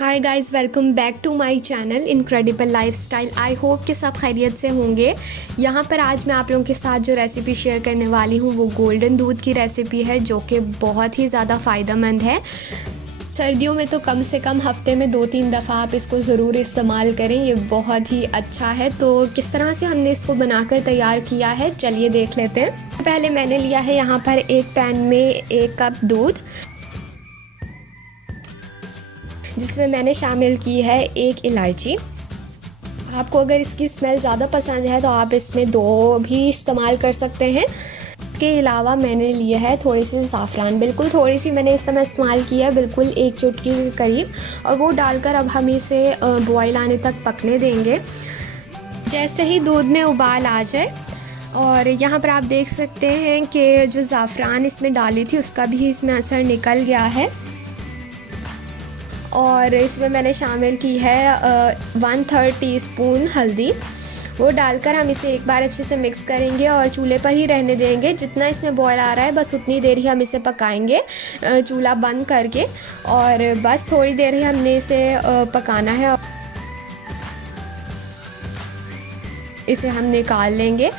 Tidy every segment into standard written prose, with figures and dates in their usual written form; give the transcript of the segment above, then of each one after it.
Hi guys, welcome back to my channel incredible lifestyle. I hope कि सब खैरियत से होंगे। यहाँ पर आज मैं आप लोगों के साथ जो रेसिपी शेयर करने वाली हूँ वो गोल्डन दूध की रेसिपी है, जो कि बहुत ही ज़्यादा फ़ायदेमंद है। सर्दियों में तो कम से कम हफ्ते में 2-3 दफ़ा आप इसको ज़रूर इस्तेमाल करें, ये बहुत ही अच्छा है। तो किस तरह से हमने इसको बनाकर तैयार किया है, चलिए देख लेते हैं। पहले मैंने लिया है यहाँ पर एक पैन में 1 कप दूध, जिसमें मैंने शामिल की है 1 इलायची। आपको अगर इसकी स्मेल ज़्यादा पसंद है तो आप इसमें 2 भी इस्तेमाल कर सकते हैं। इसके अलावा मैंने लिया है थोड़ी सी ज़ाफ़रान, बिल्कुल थोड़ी सी मैंने इस समय इस्तेमाल किया है, बिल्कुल 1 चुटकी के करीब। और वो डालकर अब हम इसे बॉयल आने तक पकने देंगे। जैसे ही दूध में उबाल आ जाए, और यहाँ पर आप देख सकते हैं कि जो ज़ाफ़रान इसमें डाली थी उसका भी इसमें असर निकल गया है। और इसमें मैंने शामिल की है 1/3 टीस्पून हल्दी। वो डालकर हम इसे एक बार अच्छे से मिक्स करेंगे और चूल्हे पर ही रहने देंगे। जितना इसमें बॉयल आ रहा है बस उतनी देर ही हम इसे पकाएंगे, चूल्हा बंद करके। और बस थोड़ी देर ही हमने इसे पकाना है। इसे हम निकाल लेंगे।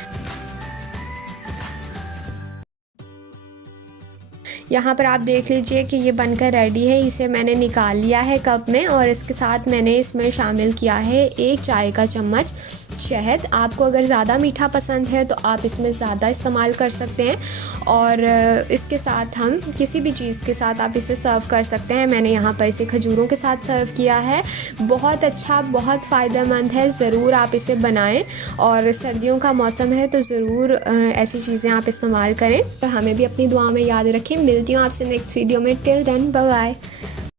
यहाँ पर आप देख लीजिए कि ये बनकर रेडी है। इसे मैंने निकाल लिया है कप में, और इसके साथ मैंने इसमें शामिल किया है 1 चाय का चम्मच शहद। आपको अगर ज़्यादा मीठा पसंद है तो आप इसमें ज़्यादा इस्तेमाल कर सकते हैं। और इसके साथ हम किसी भी चीज़ के साथ आप इसे सर्व कर सकते हैं। मैंने यहाँ पर इसे खजूरों के साथ सर्व किया है। बहुत अच्छा, बहुत फ़ायदेमंद है, ज़रूर आप इसे बनाएं। और सर्दियों का मौसम है तो ज़रूर ऐसी चीज़ें आप इस्तेमाल करें। और हमें भी अपनी दुआ में याद रखें। मिलती हूँ आपसे नेक्स्ट वीडियो में। Till then, bye bye.